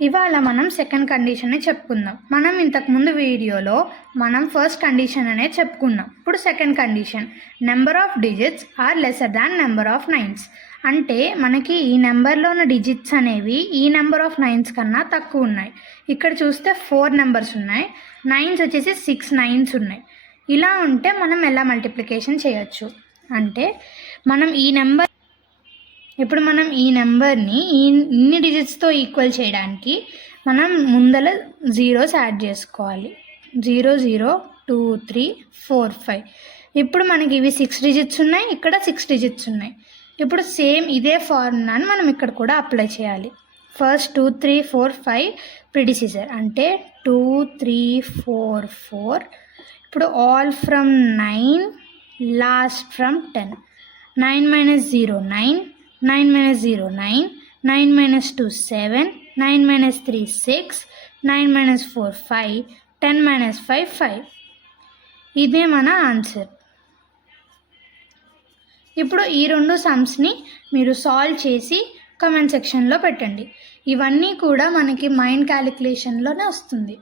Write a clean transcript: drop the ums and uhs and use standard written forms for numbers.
ఇవాళ మనం సెకండ్ కండిషన్ని చెప్పుకుందాం. మనం ఇంతకుముందు వీడియోలో మనం ఫస్ట్ కండిషన్ అనేది చెప్పుకున్నాం. ఇప్పుడు second condition, number of digits are lesser than number of nines. అంటే మనకి ఈ నెంబర్లో ఉన్న డిజిట్స్ అనేవి ఈ నెంబర్ ఆఫ్ నైన్స్ కన్నా తక్కువ ఉన్నాయి. ఇక్కడ చూస్తే 4 నెంబర్స్ ఉన్నాయి, నైన్స్ వచ్చేసి 6 నైన్స్ ఉన్నాయి. ఇలా ఉంటే మనం ఎలా మల్టిప్లికేషన్ చేయొచ్చు అంటే మనం ఇప్పుడు మనం ఈ నెంబర్ని ఇన్ని డిజిట్స్తో ఈక్వల్ చేయడానికి మనం ముందల జీరోస్ యాడ్ చేసుకోవాలి. 0 0 2 3 4 5. ఇప్పుడు మనకి ఇవి 6 డిజిట్స్ ఉన్నాయి, ఇక్కడ 6 డిజిట్స్ ఉన్నాయి. ఇప్పుడు సేమ్ ఇదే ఫార్ములాని మనం ఇక్కడ కూడా అప్లై చేయాలి. ఫస్ట్ 2 3 4 5 ప్రిడిసీజర్ అంటే 2 3 4 4. ఇప్పుడు ఆల్ ఫ్రమ్ 9, లాస్ట్ ఫ్రమ్ 10. 9 - 0 9, 9 - 0 9, 9 - 2 7, 9 - 3 6, 9 - 4 5, 10 - 5 5. ఇదే మన ఆన్సర్. ఇప్పుడు ఈ రెండు సమ్స్ని మీరు సాల్వ్ చేసి కమెంట్ సెక్షన్లో పెట్టండి. ఇవన్నీ కూడా మనకి మైండ్ క్యాలిక్యులేషన్లోనే వస్తుంది.